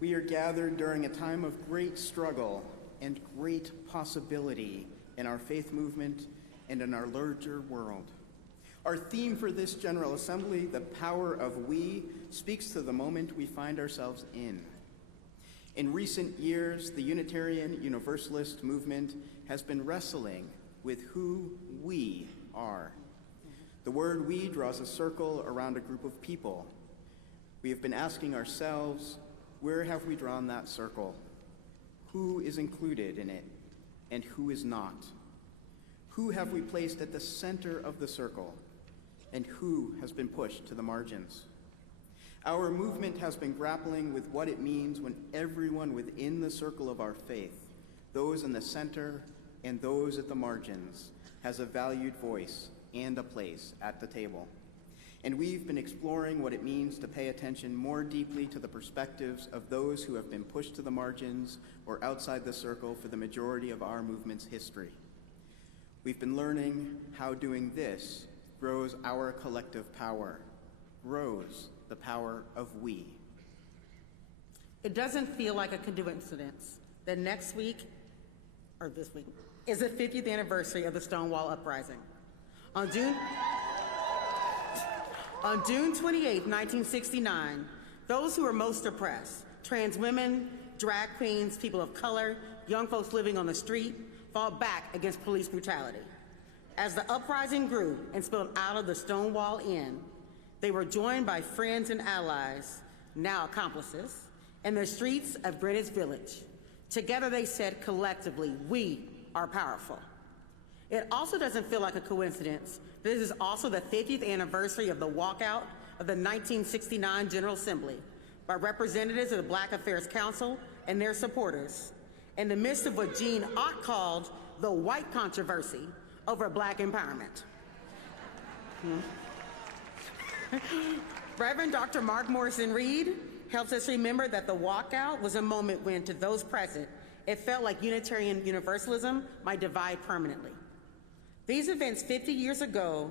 We are gathered during a time of great struggle and great possibility in our faith movement and in our larger world. Our theme for this General Assembly, the power of we, speaks to the moment we find ourselves in. In recent years, the Unitarian Universalist movement has been wrestling with who we are. The word we draws a circle around a group of people. We have been asking ourselves, where have we drawn that circle? Who is included in it and who is not? Who have we placed at the center of the circle and who has been pushed to the margins? Our movement has been grappling with what it means when everyone within the circle of our faith, those in the center and those at the margins, has a valued voice and a place at the table. And we've been exploring what it means to pay attention more deeply to the perspectives of those who have been pushed to the margins or outside the circle for the majority of our movement's history. We've been learning how doing this grows our collective power, grows the power of we. It doesn't feel like a coincidence that next week, or this week, is the 50th anniversary of the Stonewall Uprising. On June 28, 1969, those who were most oppressed, trans women, drag queens, people of color, young folks living on the street, fought back against police brutality. As the uprising grew and spilled out of the Stonewall Inn, they were joined by friends and allies, now accomplices, in the streets of Greenwich Village. Together they said collectively, we are powerful. It also doesn't feel like a coincidence. This is also the 50th anniversary of the walkout of the 1969 General Assembly by representatives of the Black Affairs Council and their supporters, in the midst of what Jean Ott called the white controversy over Black empowerment. Reverend Dr. Mark Morrison Reed helps us remember that the walkout was a moment when, to those present, it felt like Unitarian Universalism might divide permanently. These events 50 years ago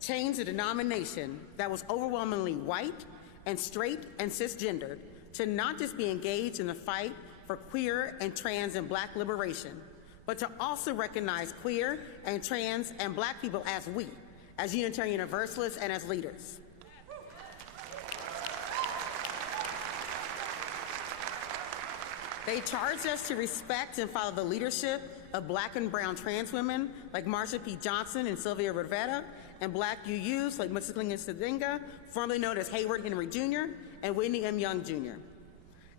changed a denomination that was overwhelmingly white and straight and cisgendered to not just be engaged in the fight for queer and trans and Black liberation, but to also recognize queer and trans and Black people as we, as Unitarian Universalists and as leaders. They charged us to respect and follow the leadership of Black and brown trans women like Marsha P. Johnson and Sylvia Rivera, and Black UUs like Muslinga Sadinga, formerly known as Hayward Henry Jr., and Whitney M. Young Jr.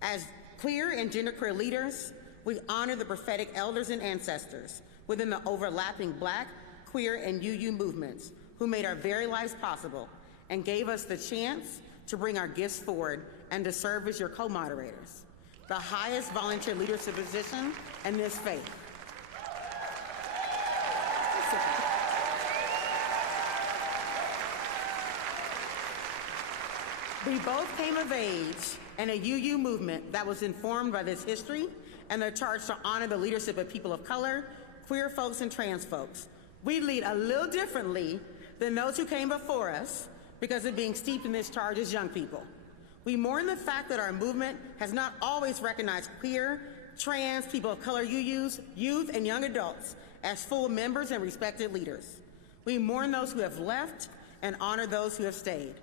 As queer and genderqueer leaders, we honor the prophetic elders and ancestors within the overlapping Black, queer, and UU movements who made our very lives possible and gave us the chance to bring our gifts forward and to serve as your co-moderators, the highest volunteer leadership position in this faith. We both came of age in a UU movement that was informed by this history and the charge to honor the leadership of people of color, queer folks, and trans folks. We lead a little differently than those who came before us because of being steeped in this charge as young people. We mourn the fact that our movement has not always recognized queer, trans, people of color UUs, youth, and young adults as full members and respected leaders. We mourn those who have left and honor those who have stayed.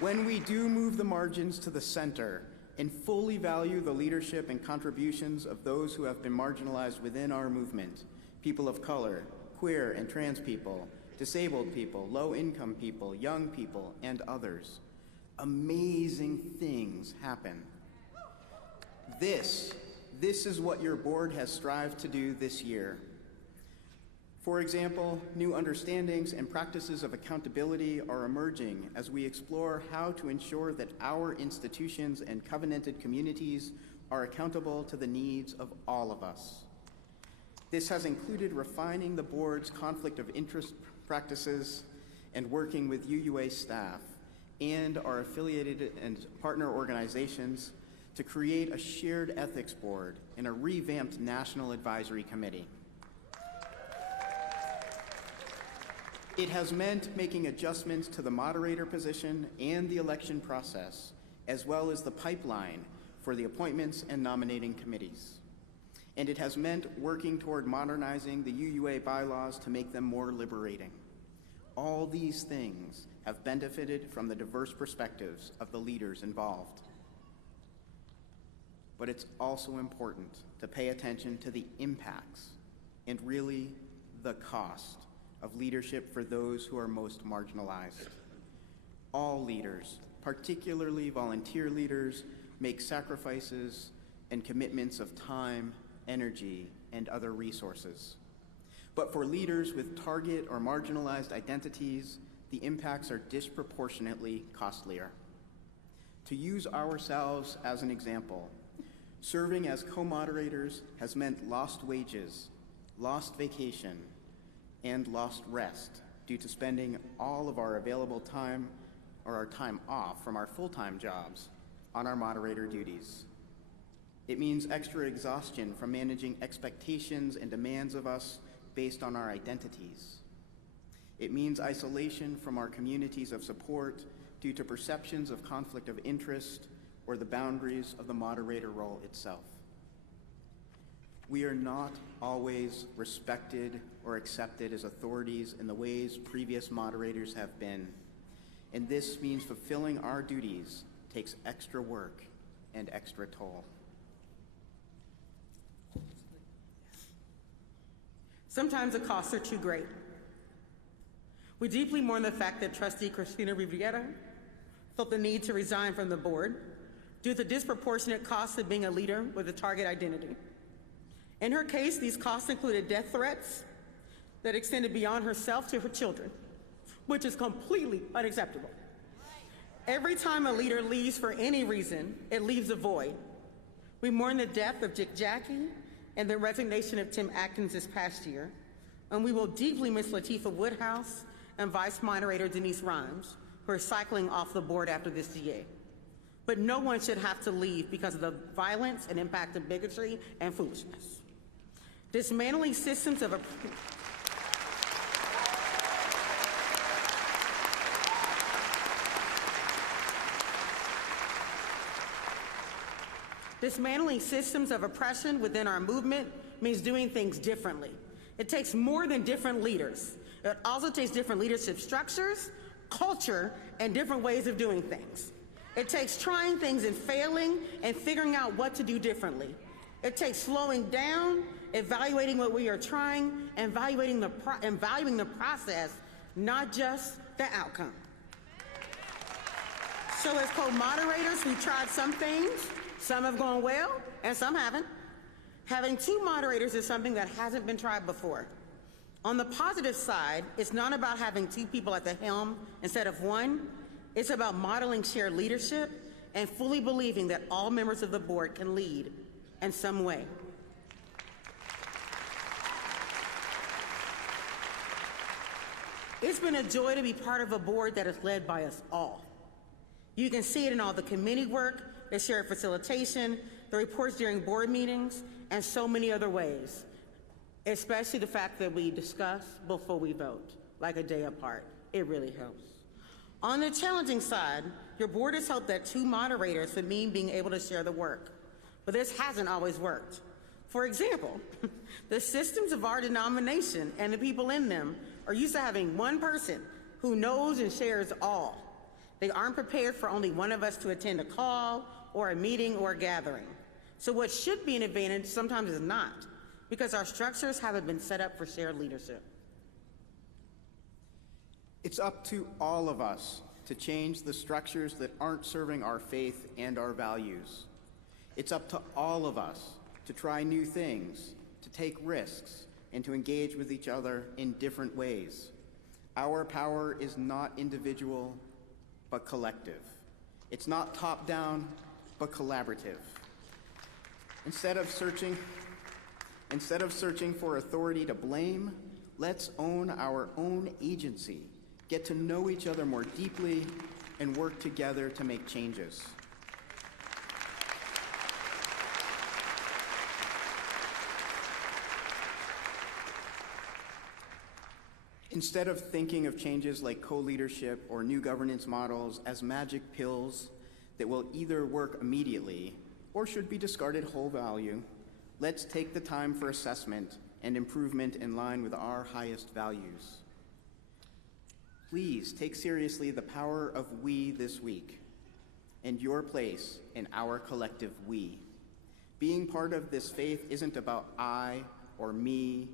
When we do move the margins to the center and fully value the leadership and contributions of those who have been marginalized within our movement, people of color, queer and trans people, disabled people, low-income people, young people, and others, amazing things happen. This is what your board has strived to do this year. For example, new understandings and practices of accountability are emerging as we explore how to ensure that our institutions and covenanted communities are accountable to the needs of all of us. This has included refining the board's conflict of interest practices and working with UUA staff and our affiliated and partner organizations to create a shared ethics board and a revamped national advisory committee. It has meant making adjustments to the moderator position and the election process, as well as the pipeline for the appointments and nominating committees. And it has meant working toward modernizing the UUA bylaws to make them more liberating. All these things have benefited from the diverse perspectives of the leaders involved. But it's also important to pay attention to the impacts and really the cost of leadership for those who are most marginalized. All leaders, particularly volunteer leaders, make sacrifices and commitments of time, energy, and other resources. But for leaders with target or marginalized identities, the impacts are disproportionately costlier. To use ourselves as an example, serving as co-moderators has meant lost wages, lost vacation, and lost rest due to spending all of our available time or our time off from our full-time jobs on our moderator duties. It means extra exhaustion from managing expectations and demands of us based on our identities. It means isolation from our communities of support due to perceptions of conflict of interest or the boundaries of the moderator role itself. We are not always respected or accepted as authorities in the ways previous moderators have been, and this means fulfilling our duties takes extra work and extra toll. Sometimes the costs are too great. We deeply mourn the fact that Trustee Cristina Rivera felt the need to resign from the board due to the disproportionate costs of being a leader with a target identity. In her case, these costs included death threats that extended beyond herself to her children, which is completely unacceptable. Every time a leader leaves for any reason, it leaves a void. We mourn the death of Jackie and the resignation of Tim Atkins this past year, and we will deeply miss Latifah Woodhouse and Vice Moderator Denise Rhymes, who are cycling off the board after this DA. But no one should have to leave because of the violence and impact of bigotry and foolishness. Dismantling systems of Dismantling systems of oppression within our movement means doing things differently. It takes more than different leaders. It also takes different leadership structures, culture, and different ways of doing things. It takes trying things and failing and figuring out what to do differently. It takes slowing down, evaluating what we are trying, and valuing the process, not just the outcome. So as co-moderators, we've tried some things. Some have gone well, and some haven't. Having two moderators is something that hasn't been tried before. On the positive side, it's not about having two people at the helm instead of one. It's about modeling shared leadership and fully believing that all members of the board can lead in some way. It's been a joy to be part of a board that is led by us all. You can see it in all the committee work, the shared facilitation, the reports during board meetings, and so many other ways, especially the fact that we discuss before we vote, like a day apart. It really helps. On the challenging side, your board has hoped that two moderators would mean being able to share the work, but this hasn't always worked. For example, the systems of our denomination and the people in them are used to having one person who knows and shares all. They aren't prepared for only one of us to attend a call or a meeting or a gathering. So what should be an advantage sometimes is not, because our structures haven't been set up for shared leadership. It's up to all of us to change the structures that aren't serving our faith and our values. It's up to all of us to try new things, to take risks, and to engage with each other in different ways. Our power is not individual, but collective. It's not top-down, but collaborative. Instead of searching for authority to blame, let's own our own agency, get to know each other more deeply, and work together to make changes. Instead of thinking of changes like co-leadership or new governance models as magic pills that will either work immediately or should be discarded whole value, let's take the time for assessment and improvement in line with our highest values. Please take seriously the power of we this week and your place in our collective we. Being part of this faith isn't about I or me,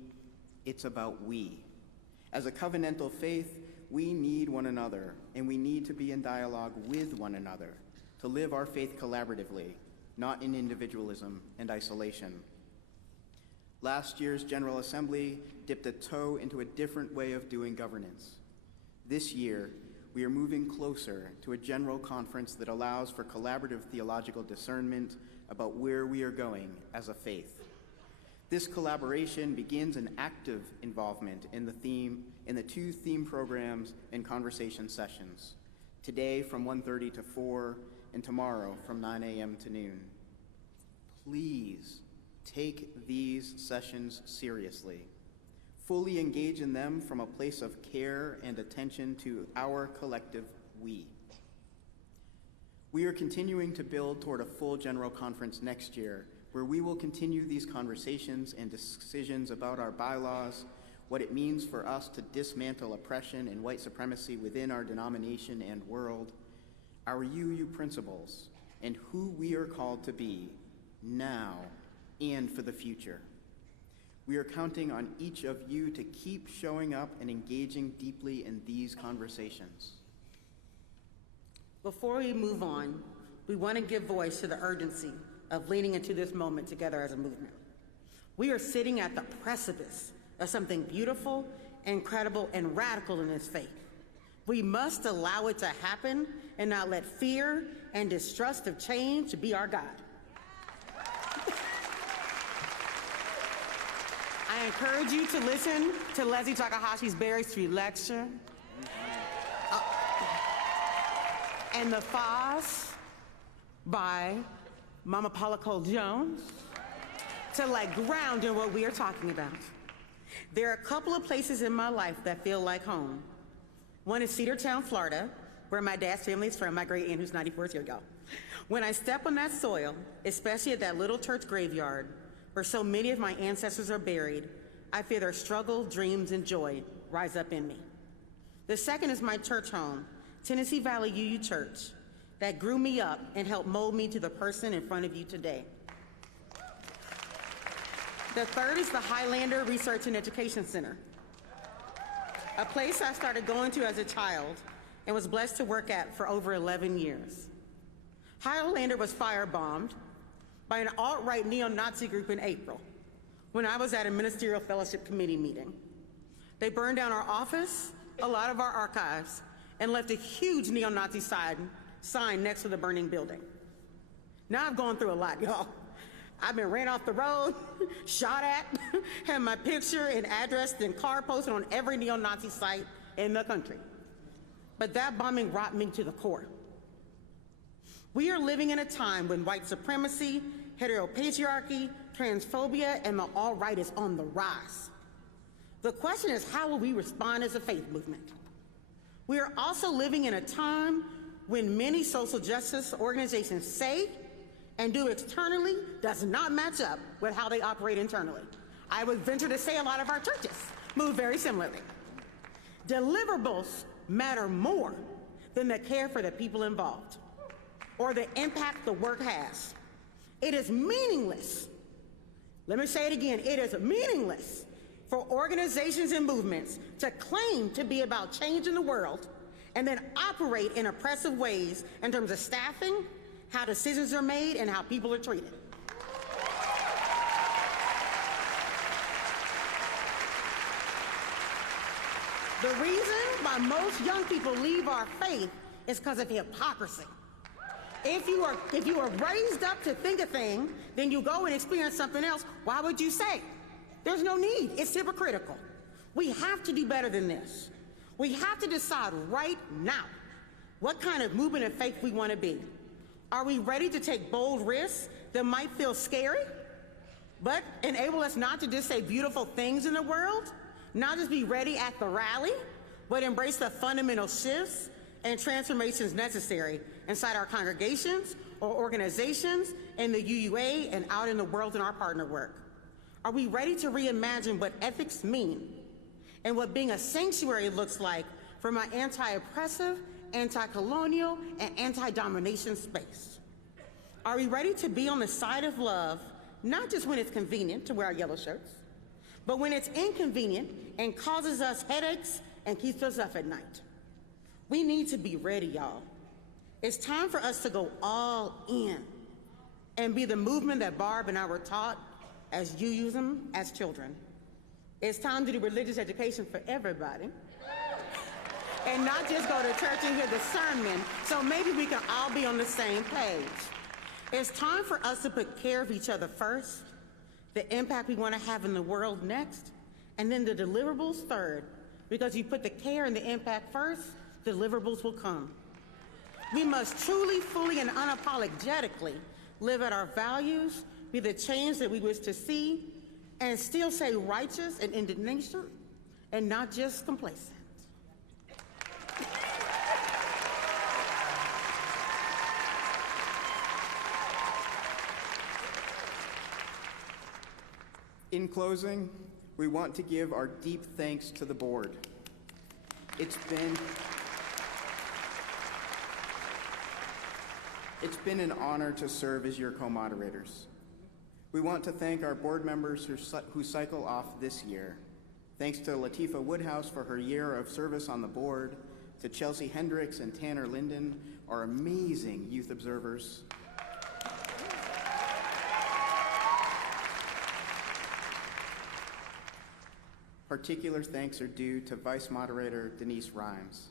it's about we. As a covenantal faith, we need one another, and we need to be in dialogue with one another to live our faith collaboratively, not in individualism and isolation. Last year's General Assembly dipped a toe into a different way of doing governance. This year, we are moving closer to a general conference that allows for collaborative theological discernment about where we are going as a faith. This collaboration begins an active involvement in the two theme programs and conversation sessions, today from 1:30 to 4 and tomorrow from 9 a.m. to noon. Please take these sessions seriously. Fully engage in them from a place of care and attention to our collective we. We are continuing to build toward a full General Conference next year, where we will continue these conversations and decisions about our bylaws, what it means for us to dismantle oppression and white supremacy within our denomination and world, our UU principles, and who we are called to be now and for the future. We are counting on each of you to keep showing up and engaging deeply in these conversations. Before we move on, we want to give voice to the urgency of leaning into this moment together as a movement. We are sitting at the precipice of something beautiful, incredible, and radical in this faith. We must allow it to happen and not let fear and distrust of change be our guide. I encourage you to listen to Leslie Takahashi's Berry Street lecture and The Foz by Mama Paula Cole Jones to ground in what we are talking about. There are a couple of places in my life that feel like home. One is Cedartown, Florida, where my dad's family is from. My great aunt, who's 94, is here to go. When I step on that soil, especially at that little church graveyard where so many of my ancestors are buried, I feel their struggle, dreams, and joy rise up in me. The second is my church home, Tennessee Valley UU Church, that grew me up and helped mold me to the person in front of you today. The third is the Highlander Research and Education Center, a place I started going to as a child and was blessed to work at for over 11 years. Highlander was firebombed by an alt-right neo-Nazi group in April when I was at a ministerial fellowship committee meeting. They burned down our office, a lot of our archives, and left a huge neo-Nazi sign next to the burning building. Now I've gone through a lot, y'all. I've been ran off the road, shot at, had my picture and address and card posted on every neo-Nazi site in the country. But that bombing rocked me to the core. We are living in a time when white supremacy, heteropatriarchy, transphobia, and the alt-right is on the rise. The question is, how will we respond as a faith movement? We are also living in a time when many social justice organizations say and do externally does not match up with how they operate internally. I would venture to say a lot of our churches move very similarly. Deliverables matter more than the care for the people involved or the impact the work has. It is meaningless. Let me say it again. It is meaningless for organizations and movements to claim to be about changing the world and then operate in oppressive ways in terms of staffing, how decisions are made, and how people are treated. The reason why most young people leave our faith is because of hypocrisy. If you are raised up to think a thing, then you go and experience something else, why would you say? There's no need. It's hypocritical. We have to do better than this. We have to decide right now what kind of movement of faith we want to be. Are we ready to take bold risks that might feel scary, but enable us not to just say beautiful things in the world, not just be ready at the rally, but embrace the fundamental shifts and transformations necessary inside our congregations or organizations, in the UUA, and out in the world in our partner work? Are we ready to reimagine what ethics mean and what being a sanctuary looks like for my anti-oppressive, anti-colonial, and anti-domination space? Are we ready to be on the side of love, not just when it's convenient to wear our yellow shirts, but when it's inconvenient and causes us headaches and keeps us up at night? We need to be ready, y'all. It's time for us to go all in and be the movement that Barb and I were taught as UUism as children. It's time to do religious education for everybody and not just go to church and hear the sermon, so maybe we can all be on the same page. It's time for us to put care of each other first, the impact we want to have in the world next, and then the deliverables third, because you put the care and the impact first, deliverables will come. We must truly, fully, and unapologetically live at our values, be the change that we wish to see, and still say righteous and indignation, and not just complacent. In closing, we want to give our deep thanks to the board. It's been an honor to serve as your co-moderators. We want to thank our board members who cycle off this year. Thanks to Latifah Woodhouse for her year of service on the board, to Chelsea Hendricks and Tanner Linden, our amazing youth observers. Particular thanks are due to Vice Moderator Denise Rhymes.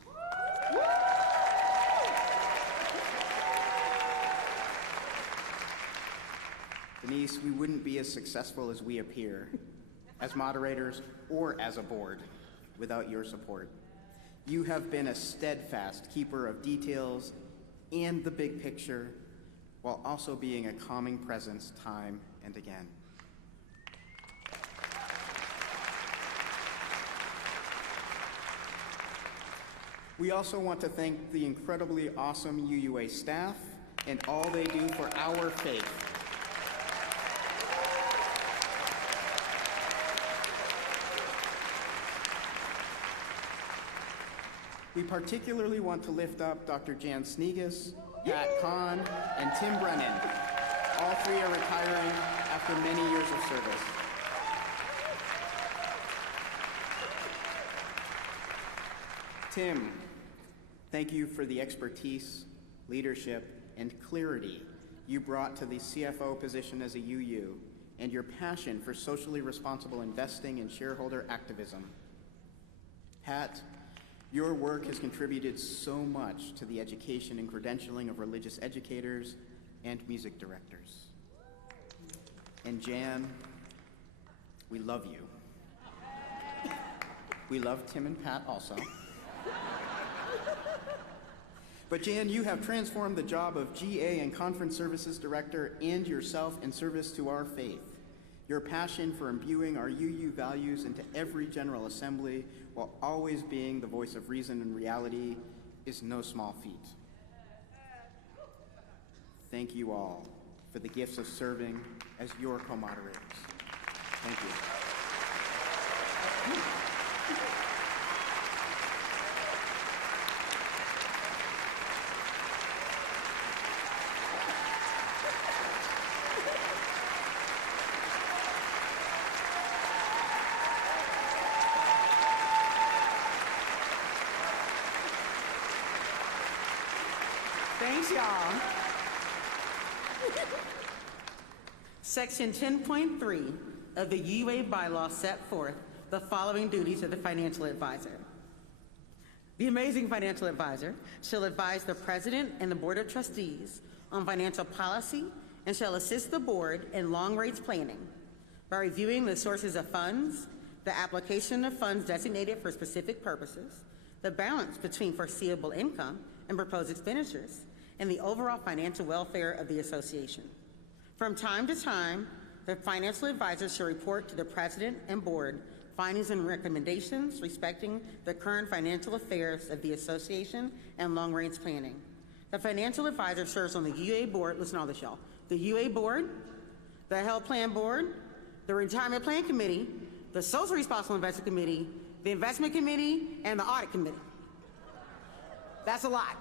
Denise, we wouldn't be as successful as we appear, as moderators or as a board, without your support. You have been a steadfast keeper of details and the big picture, while also being a calming presence time and again. We also want to thank the incredibly awesome UUA staff and all they do for our faith. We particularly want to lift up Dr. Jan Snegas, Pat Kahn, and Tim Brennan. All three are retiring after many years of service. Tim, thank you for the expertise, leadership, and clarity you brought to the CFO position as a UU, and your passion for socially responsible investing and shareholder activism. Pat, your work has contributed so much to the education and credentialing of religious educators and music directors. And Jan, we love you. We love Tim and Pat also. But Jan, you have transformed the job of GA and Conference Services Director and yourself in service to our faith. Your passion for imbuing our UU values into every General Assembly while always being the voice of reason and reality is no small feat. Thank you all for the gifts of serving as your co-moderators. Thank you. Thanks, y'all. Section 10.3 of the UA bylaw set forth the following duties of the financial advisor. The amazing financial advisor shall advise the president and the board of trustees on financial policy and shall assist the board in long-range planning by reviewing the sources of funds, the application of funds designated for specific purposes, the balance between foreseeable income and proposed expenditures, and the overall financial welfare of the association. From time to time, the financial advisor shall report to the president and board findings and recommendations respecting the current financial affairs of the association and long-range planning. The financial advisor serves on the UA board, listen to all this, y'all, the UA board, the health plan board, the retirement plan committee, the social responsible investment committee, the investment committee, and the audit committee. That's a lot.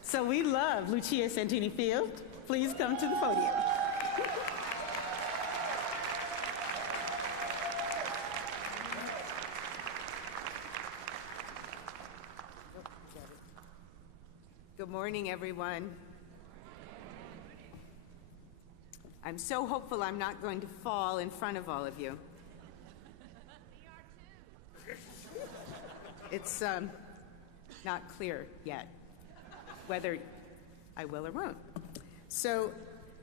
So we love Lucia Santini Field. Please come to the podium. Good morning, everyone. I'm so hopeful I'm not going to fall in front of all of you. It's not clear yet whether I will or won't. So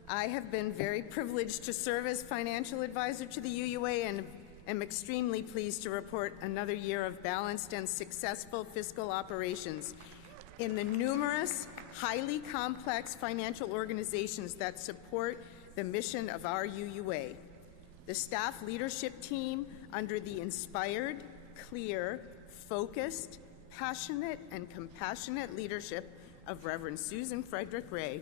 I have been very privileged to serve as financial advisor to the UUA and am extremely pleased to report another year of balanced and successful fiscal operations in the numerous, highly complex financial organizations that support the mission of our UUA. The staff leadership team, under the inspired, clear, focused, passionate, and compassionate leadership of Reverend Susan Frederick Ray,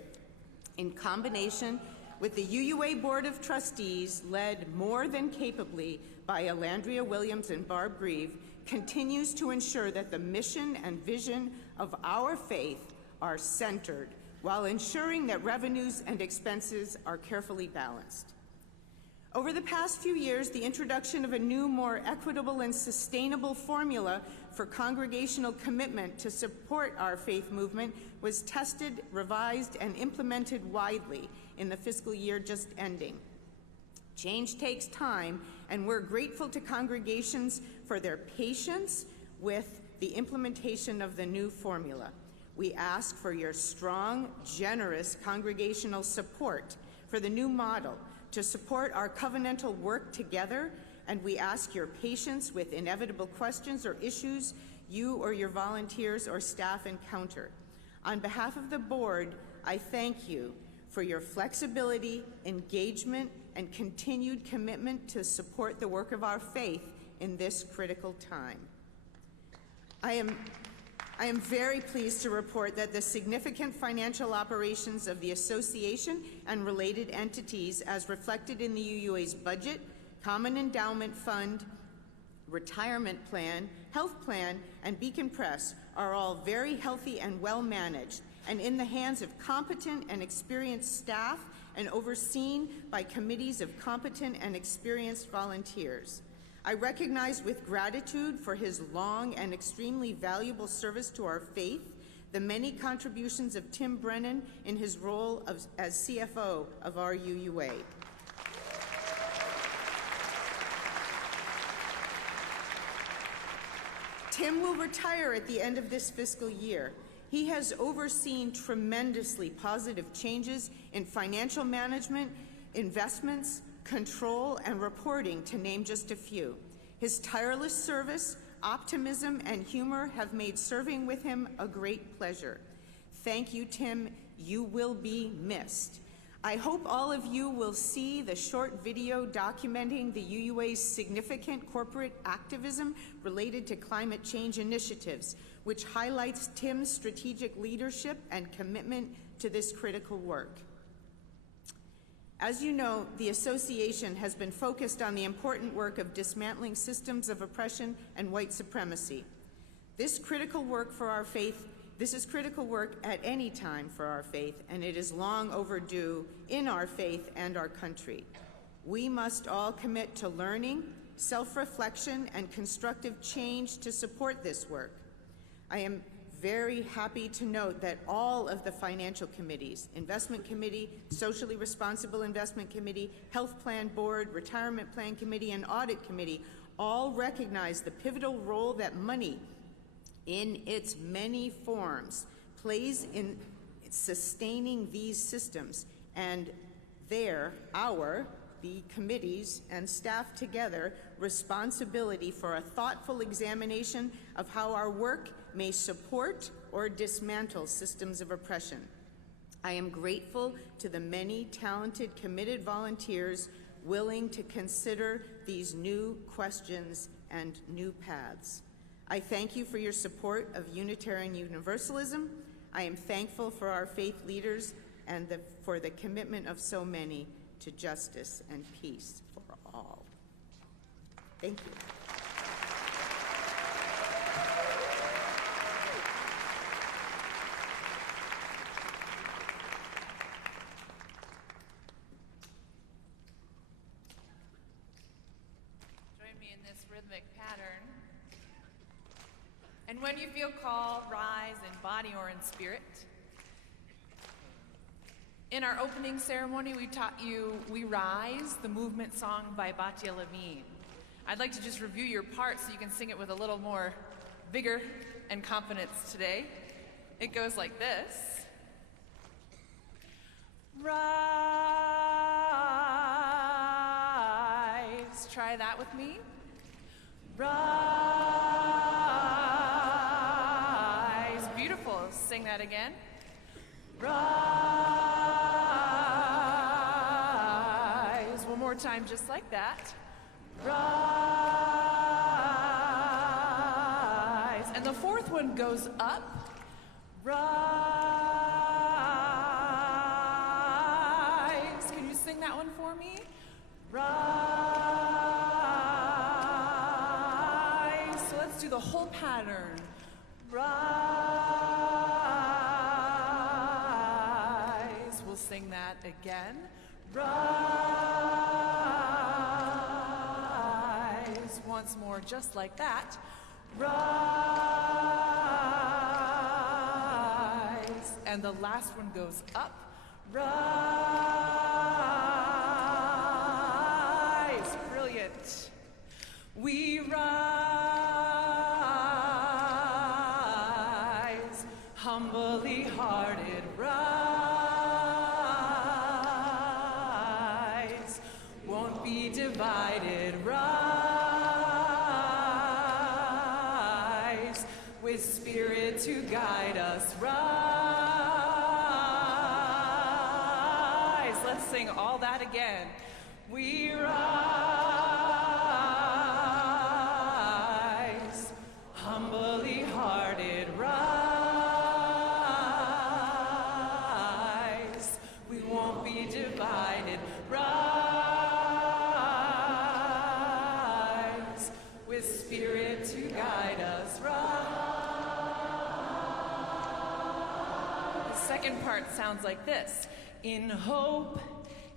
in combination with the UUA Board of Trustees, led more than capably by Alandria Williams and Barb Grieve, continues to ensure that the mission and vision of our faith are centered, while ensuring that revenues and expenses are carefully balanced. Over the past few years, the introduction of a new, more equitable and sustainable formula for congregational commitment to support our faith movement was tested, revised, and implemented widely in the fiscal year just ending. Change takes time, and we're grateful to congregations for their patience with the implementation of the new formula. We ask for your strong, generous congregational support for the new model to support our covenantal work together, and we ask your patience with inevitable questions or issues you or your volunteers or staff encounter. On behalf of the board, I thank you for your flexibility, engagement, and continued commitment to support the work of our faith in this critical time. I am very pleased to report that the significant financial operations of the association and related entities, as reflected in the UUA's budget, Common Endowment Fund, retirement plan, health plan, and Beacon Press, are all very healthy and well managed, and in the hands of competent and experienced staff, and overseen by committees of competent and experienced volunteers. I recognize with gratitude for his long and extremely valuable service to our faith the many contributions of Tim Brennan in his role as CFO of our UUA. Tim will retire at the end of this fiscal year. He has overseen tremendously positive changes in financial management, investments, control, and reporting, to name just a few. His tireless service, optimism, and humor have made serving with him a great pleasure. Thank you, Tim. You will be missed. I hope all of you will see the short video documenting the UUA's significant corporate activism related to climate change initiatives, which highlights Tim's strategic leadership and commitment to this critical work. As you know, the association has been focused on the important work of dismantling systems of oppression and white supremacy. This is critical work at any time for our faith, and it is long overdue in our faith and our country. We must all commit to learning, self-reflection, and constructive change to support this work. I am very happy to note that all of the financial committees, Investment Committee, Socially Responsible Investment Committee, Health Plan Board, Retirement Plan Committee, and Audit Committee all recognize the pivotal role that money, in its many forms, plays in sustaining these systems, and the committees and staff together, responsibility for a thoughtful examination of how our work may support or dismantle systems of oppression. I am grateful to the many talented, committed volunteers willing to consider these new questions and new paths. I thank you for your support of Unitarian Universalism. I am thankful for our faith leaders and for the commitment of so many to justice and peace for all. Thank you. Join me in this rhythmic pattern. And when you feel called, rise in body or in spirit. In our opening ceremony, we taught you We Rise, the movement song by Batya Levine. I'd like to just review your part so you can sing it with a little more vigor and confidence today. It goes like this. Rise. Try that with me. Rise. Beautiful. Sing that again. Rise. One more time, just like that. Rise. And the fourth one goes up. Rise. Can you sing that one for me? Rise. So let's do the whole pattern. Rise. We'll sing that again. Rise. Once more, just like that. Rise. And the last one goes up. Rise. Brilliant. We rise, humbly hearted, rise, won't be divided, rise, with spirit to guide us, rise. Let's sing all that again. We rise, humbly hearted, rise. We won't be divided, rise, with spirit to guide us, rise. The second part sounds like this. In hope,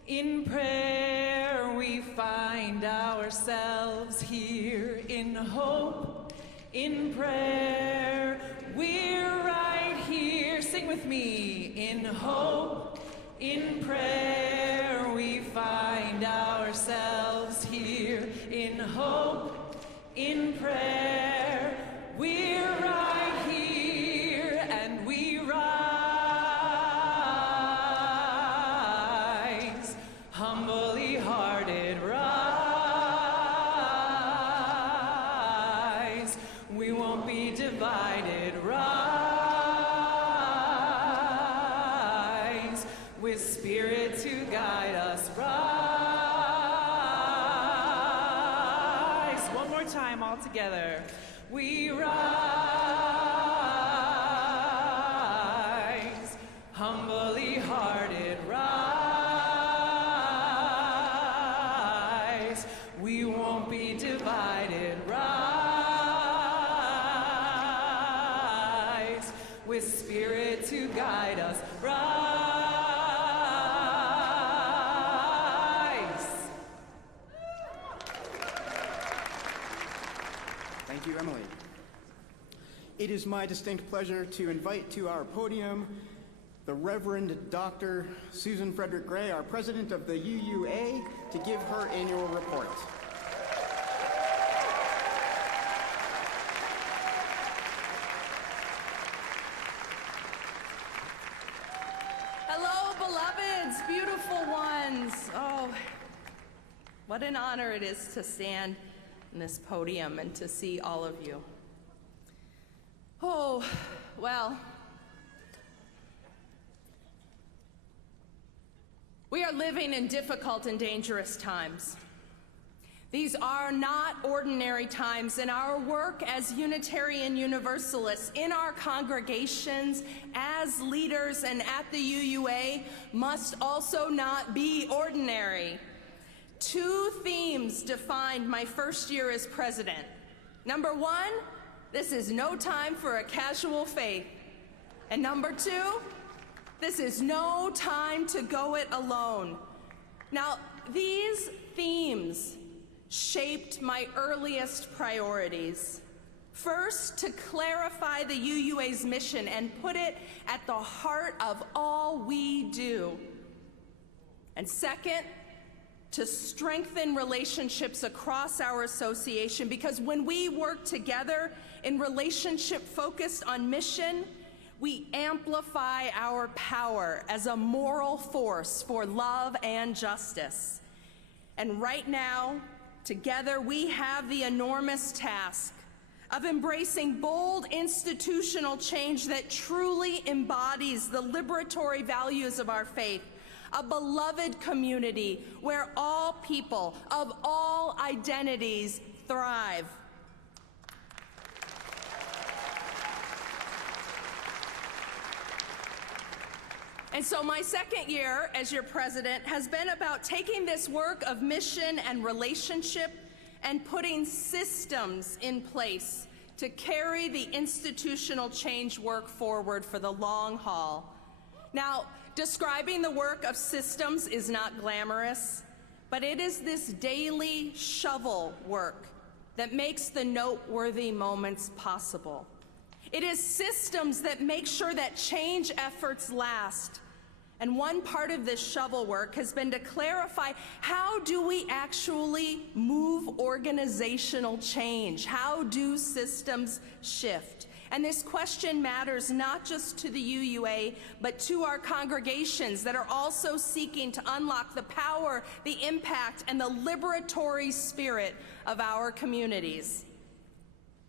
in prayer, we find ourselves here. In hope, in prayer, we're right here. Sing with me. In hope, in prayer, we find ourselves here. In hope, in prayer, we're right here, and we rise, humbly hearted, rise. We won't be divided, rise, with spirit to guide us, rise. One more time all together. We rise, humbly hearted, rise. We won't be divided, rise, with spirit to guide us, rise. Thank you, Emily. It is my distinct pleasure to invite to our podium the Reverend Dr. Susan Frederick Gray, our president of the UUA, to give her annual report. Hello, beloveds, beautiful ones. Oh, what an honor it is to stand in this podium and to see all of you. Oh, well, we are living in difficult and dangerous times. These are not ordinary times, and our work as Unitarian Universalists in our congregations, as leaders, and at the UUA must also not be ordinary. 2 themes defined my first year as president. Number 1, this is no time for a casual faith. And number 2, this is no time to go it alone. Now, these themes shaped my earliest priorities. First, to clarify the UUA's mission and put it at the heart of all we do. And second, to strengthen relationships across our association, because when we work together in relationship focused on mission, we amplify our power as a moral force for love and justice. And right now, together, we have the enormous task of embracing bold institutional change that truly embodies the liberatory values of our faith, a beloved community where all people of all identities thrive. And so my second year as your president has been about taking this work of mission and relationship and putting systems in place to carry the institutional change work forward for the long haul. Now, describing the work of systems is not glamorous, but it is this daily shovel work that makes the noteworthy moments possible. It is systems that make sure that change efforts last. And one part of this shovel work has been to clarify, how do we actually move organizational change? How do systems shift? And this question matters not just to the UUA, but to our congregations that are also seeking to unlock the power, the impact, and the liberatory spirit of our communities.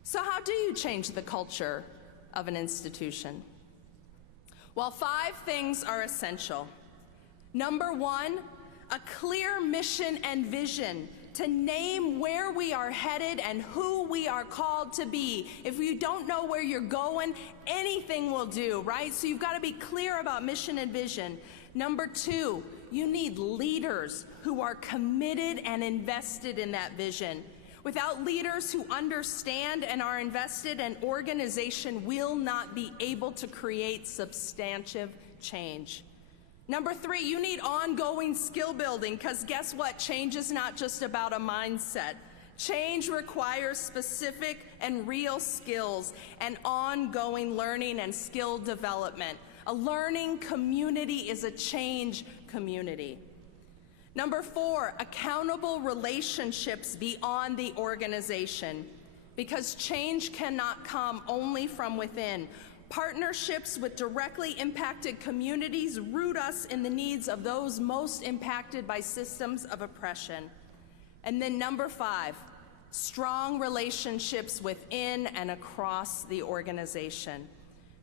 So how do you change the culture of an institution? Well, 5 things are essential. Number 1, a clear mission and vision to name where we are headed and who we are called to be. If you don't know where you're going, anything will do, right? So you've got to be clear about mission and vision. Number 2, you need leaders who are committed and invested in that vision. Without leaders who understand and are invested, an organization will not be able to create substantive change. Number 3, you need ongoing skill building, because guess what? Change is not just about a mindset. Change requires specific and real skills and ongoing learning and skill development. A learning community is a change community. Number 4, accountable relationships beyond the organization, because change cannot come only from within. Partnerships with directly impacted communities root us in the needs of those most impacted by systems of oppression. And then number 5, strong relationships within and across the organization.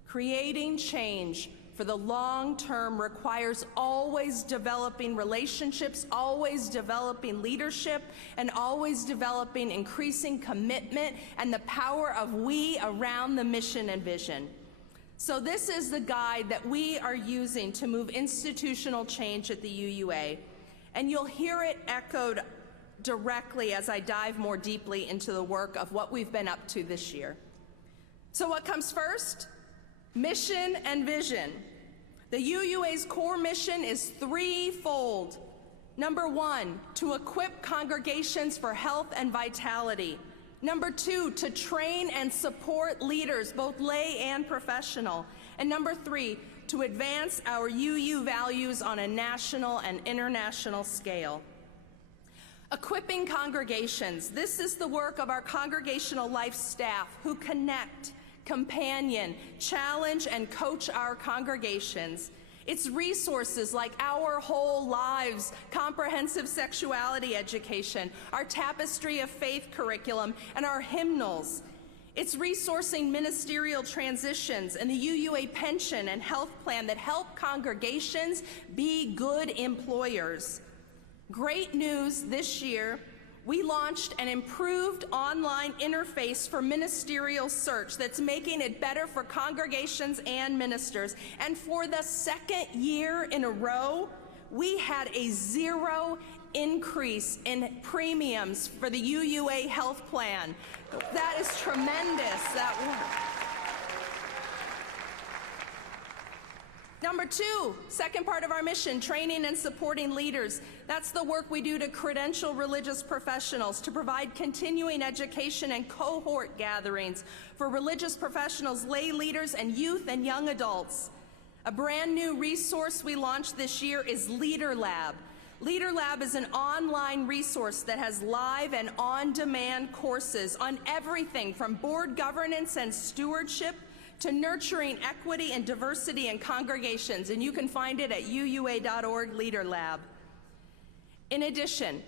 Creating change for the long term requires always developing relationships, always developing leadership, and always developing increasing commitment and the power of we around the mission and vision. So this is the guide that we are using to move institutional change at the UUA, and you'll hear it echoed directly as I dive more deeply into the work of what we've been up to this year. So what comes first? Mission and vision. The UUA's core mission is threefold. Number 1, to equip congregations for health and vitality. Number 2, to train and support leaders, both lay and professional. And number 3, to advance our UU values on a national and international scale. Equipping congregations. This is the work of our congregational life staff who connect, companion, challenge, and coach our congregations. It's resources like Our Whole Lives, comprehensive sexuality education, our Tapestry of Faith curriculum, and our hymnals. It's resourcing ministerial transitions and the UUA pension and health plan that help congregations be good employers. Great news this year, we launched an improved online interface for ministerial search that's making it better for congregations and ministers. And for the second year in a row, we had a 0 increase in premiums for the UUA health plan. That is tremendous, that work. Number 2, second part of our mission, training and supporting leaders. That's the work we do to credential religious professionals, to provide continuing education and cohort gatherings for religious professionals, lay leaders, and youth and young adults. A brand new resource we launched this year is Leader Lab. Leader Lab is an online resource that has live and on-demand courses on everything from board governance and stewardship to nurturing equity and diversity in congregations, and you can find it at uua.org Leader Lab. In addition,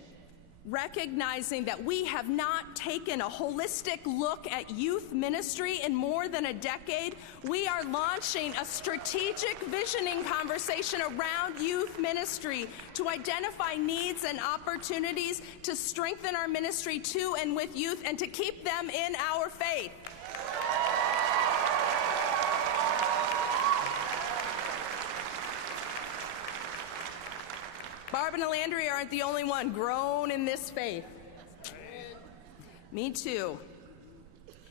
recognizing that we have not taken a holistic look at youth ministry in more than a decade, we are launching a strategic visioning conversation around youth ministry to identify needs and opportunities to strengthen our ministry to and with youth and to keep them in our faith. Barb and Alandria aren't the only one grown in this faith. Me too.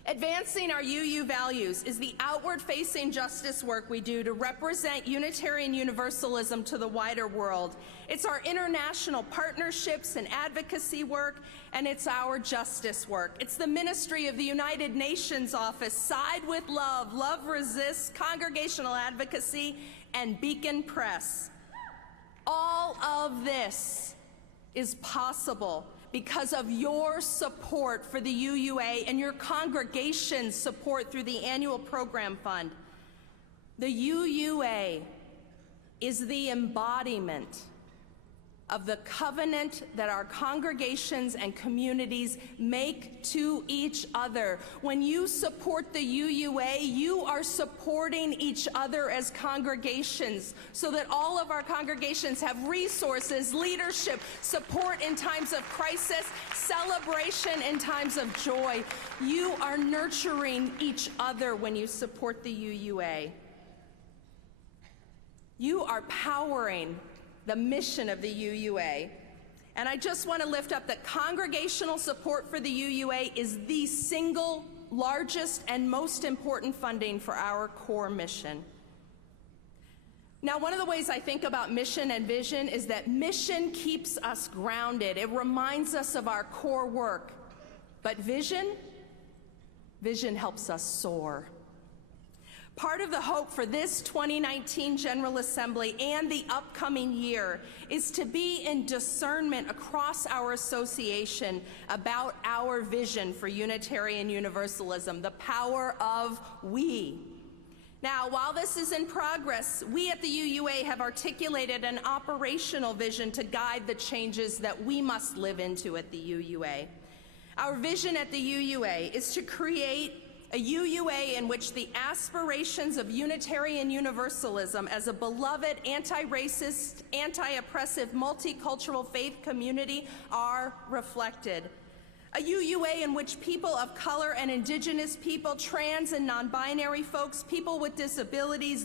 Advancing our UU values is the outward-facing justice work we do to represent Unitarian Universalism to the wider world. It's our international partnerships and advocacy work, and it's our justice work. It's the ministry of the United Nations Office, Side with Love, Love Resists, Congregational Advocacy, and Beacon Press. All of this is possible because of your support for the UUA and your congregation's support through the annual program fund. The UUA is the embodiment of the covenant that our congregations and communities make to each other. When you support the UUA, you are supporting each other as congregations so that all of our congregations have resources, leadership, support in times of crisis, celebration in times of joy. You are nurturing each other when you support the UUA. You are powering the mission of the UUA. And I just want to lift up that congregational support for the UUA is the single largest and most important funding for our core mission. Now, one of the ways I think about mission and vision is that mission keeps us grounded. It reminds us of our core work. But vision helps us soar. Part of the hope for this 2019 General Assembly and the upcoming year is to be in discernment across our association about our vision for Unitarian Universalism, the power of we. Now, while this is in progress, we at the UUA have articulated an operational vision to guide the changes that we must live into at the UUA. Our vision at the UUA is to create a UUA in which the aspirations of Unitarian Universalism as a beloved, anti-racist, anti-oppressive, multicultural faith community are reflected. A UUA in which people of color and indigenous people, trans and non-binary folks, people with disabilities,